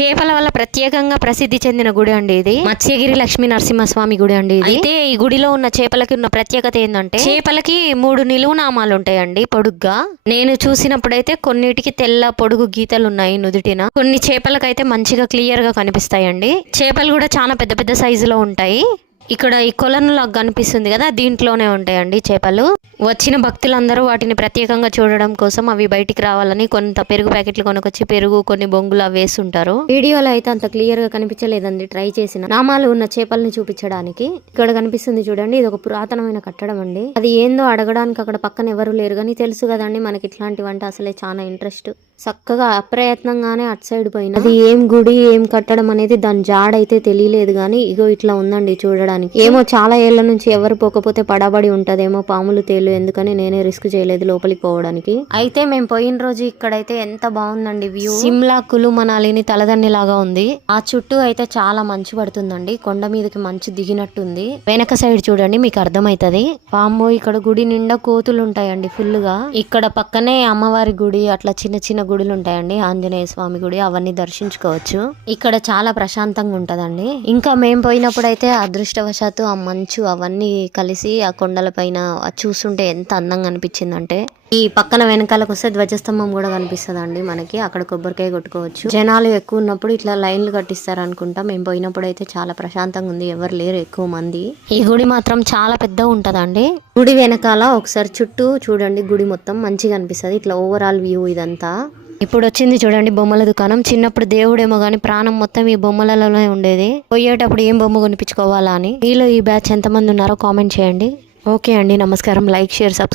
చేపల వల్ల ప్రత్యేకంగా ప్రసిద్ధి చెందిన గుడి అండి ఇది. మత్స్యగిరి లక్ష్మీ నరసింహస్వామి గుడి అండి ఇది. అయితే ఈ గుడిలో ఉన్న చేపలకి ఉన్న ప్రత్యేకత ఏంటంటే చేపలకి మూడు నిలువు నామాలు ఉంటాయండి పొడుగ్గా. నేను చూసినప్పుడైతే కొన్నిటికి తెల్ల పొడుగు గీతలు ఉన్నాయి నుదుటిన. కొన్ని చేపలకైతే మంచిగా క్లియర్గా కనిపిస్తాయండి. చేపలు కూడా చాలా పెద్ద పెద్ద సైజులో ఉంటాయి. ఇక్కడ ఈ కొలను లాగా కనిపిస్తుంది కదా దీంట్లోనే ఉంటాయండి చేపలు. వచ్చిన భక్తులందరూ వాటిని ప్రత్యేకంగా చూడడం కోసం అవి బయటికి రావాలని కొంత పెరుగు ప్యాకెట్లు కొనుకొచ్చి పెరుగు కొన్ని బొంగులు అవి వీడియోలో అయితే అంత క్లియర్గా కనిపించలేదండి ట్రై చేసిన. నామాలు ఉన్న చేపల్ని చూపించడానికి ఇక్కడ కనిపిస్తుంది చూడండి ఇది ఒక పురాతనమైన కట్టడం అండి. అది ఏందో అడగడానికి అక్కడ పక్కన ఎవరు లేరు కానీ తెలుసు కదండి మనకి ఇట్లాంటివంటే అసలే చాలా ఇంట్రెస్ట్. చక్కగా అప్రయత్నంగానే అటు సైడ్ పోయిన. అది ఏం గుడి ఏం కట్టడం అనేది దాని జాడైతే తెలియలేదు కానీ ఇగో ఇట్లా ఉందండి చూడడానికి. ఏమో చాలా ఏళ్ళ నుంచి ఎవరు పోకపోతే పడబడి ఉంటదేమో పాములు తేలు ఎందుకని నేనే రిస్క్ చేయలేదు లోపలికి పోవడానికి. అయితే మేము పోయిన రోజు ఇక్కడైతే ఎంత బాగుందండి వ్యూ. సిమ్లా కులు మనాలిని తలదన్ని లాగా ఉంది. ఆ చుట్టూ అయితే చాలా మంచు పడుతుందండి. కొండ మీదకి మంచు దిగినట్టుంది. వెనక సైడ్ చూడండి మీకు అర్థమైతది. పాము ఇక్కడ గుడి నిండా కోతులు ఉంటాయండి ఫుల్గా ఇక్కడ పక్కనే అమ్మవారి గుడి అట్లా చిన్న చిన్న గుడులు ఉంటాయండి ఆంజనేయ స్వామి గుడి అవన్నీ దర్శించుకోవచ్చు. ఇక్కడ చాలా ప్రశాంతంగా ఉంటుందండి. ఇంకా మేము పోయినప్పుడు అయితే అదృష్టవశాత్తు ఆ మంచు అవన్నీ కలిసి ఆ కొండల పైన చూస్తుంటే ఎంత అందంగా అనిపించిందంటే ఈ పక్కన వెనకాలకు వస్తే ధ్వజస్తంభం కూడా కనిపిస్తుంది మనకి. అక్కడ కొబ్బరికాయ కొట్టుకోవచ్చు. జనాలు ఎక్కువ ఉన్నప్పుడు ఇట్లా లైన్లు కట్టిస్తారు అనుకుంటా మేము పోయినప్పుడు అయితే చాలా ప్రశాంతంగా ఉంది. ఎవరు లేరు ఎక్కువ మంది. ఈ గుడి మాత్రం చాలా పెద్ద ఉంటదండి. గుడి వెనకాల ఒకసారి చుట్టూ చూడండి గుడి మొత్తం మంచిగా అనిపిస్తుంది. ఇట్లా ఓవరాల్ వ్యూ ఇదంతా. ఇప్పుడు వచ్చింది చూడండి బొమ్మల దుకాణం. చిన్నప్పుడు దేవుడేమో కానీ ప్రాణం మొత్తం ఈ బొమ్మలలోనే ఉండేది. పోయేటప్పుడు ఏం బొమ్మ కొనిపించుకోవాలా అని. మీలో ఈ బ్యాచ్ ఎంతమంది ఉన్నారో కామెంట్ చేయండి. ఓకే అండి. నమస్కారం. Like share subscribe.